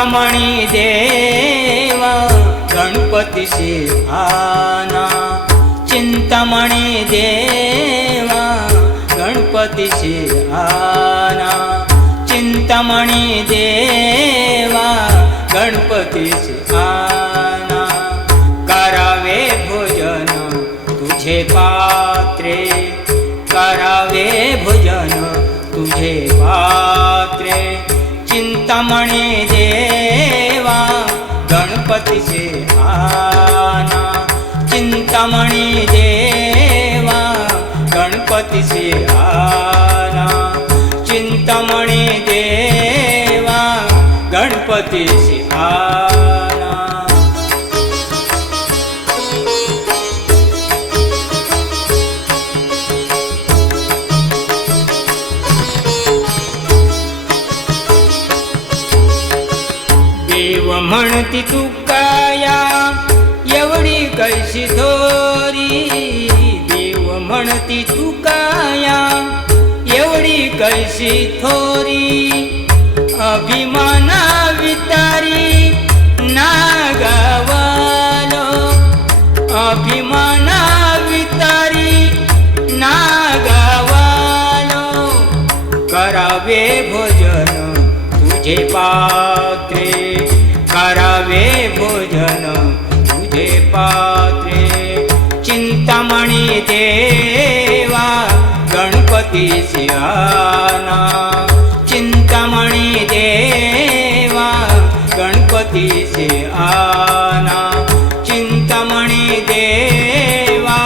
चिंतामणी देवा गणपतीशी आना, चिंतामणी देवा गणपतीशी आना, चिंतामणी देवा गणपतीशी आना। करावे भोजन तुझे पात्रे, करावे भोजन तुझे पात्रे, चिंतामणी देवा गणपतीचे आना, चिंतामणी देवा गणपतीचे आना, चिंतामणी देवा गणपतीचे आना। देव म्हणती तुकाया एवढी कैशी थोरी, देव म्हणती तुकाया एवढी कैशी थोरी, अभिमाना वितारी नागावालो, अभिमाना वितारी नागावालो। करावे भोजन तुझे पात्रे, करावे भोजन तुझे पात्रे, चिंतामणी देवा गणपतीची आना, चिंतामणी देवा गणपतीची आना, चिंतामणी देवा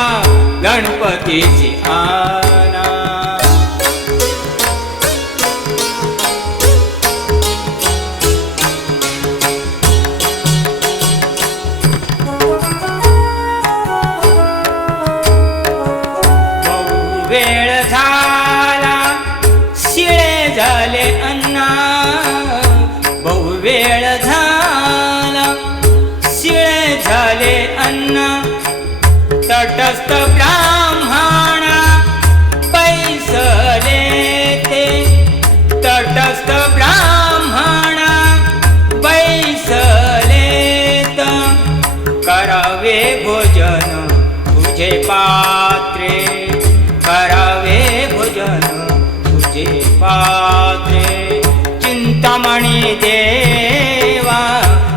गणपतीची आना। वेळ झाला शिळे झाले अन्ना, बहु वेळ झाला शिळे झाले अन्ना, तटस्थ ब्राह्मणा पैसले ते, तटस्थ ब्राह्मणा पैसले त। करावे भोजन तुझे पात्रे, करावे भोजन तुझे पात्रे, चिंतामणी देवा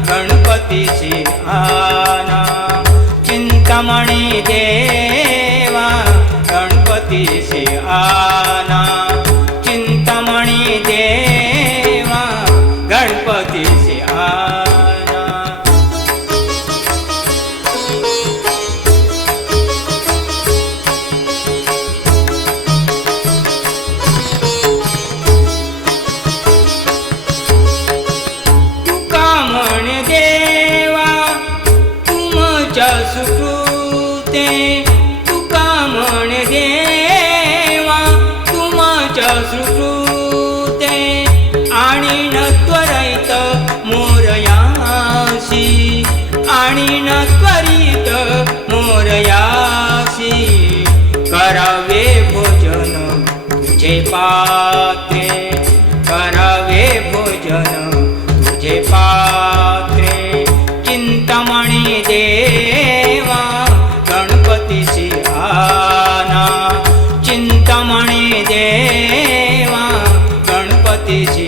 गणपतीची आना, चिंतामणी देवा गणपतीची आना, चिंतामणी देवा गणपतीची आना। सुकृते तुका म्हण देवा तुमच्या सुकृते, आणि न त्वरित मोरयासी, आणि न त्वरित मोरयासी। करावे भोजन तुझे पात्रे, करावे भोजन तुझे पात्रे, चिंतामणी देवा गणपतीची आना, चिंतामणी देवा गणपतीची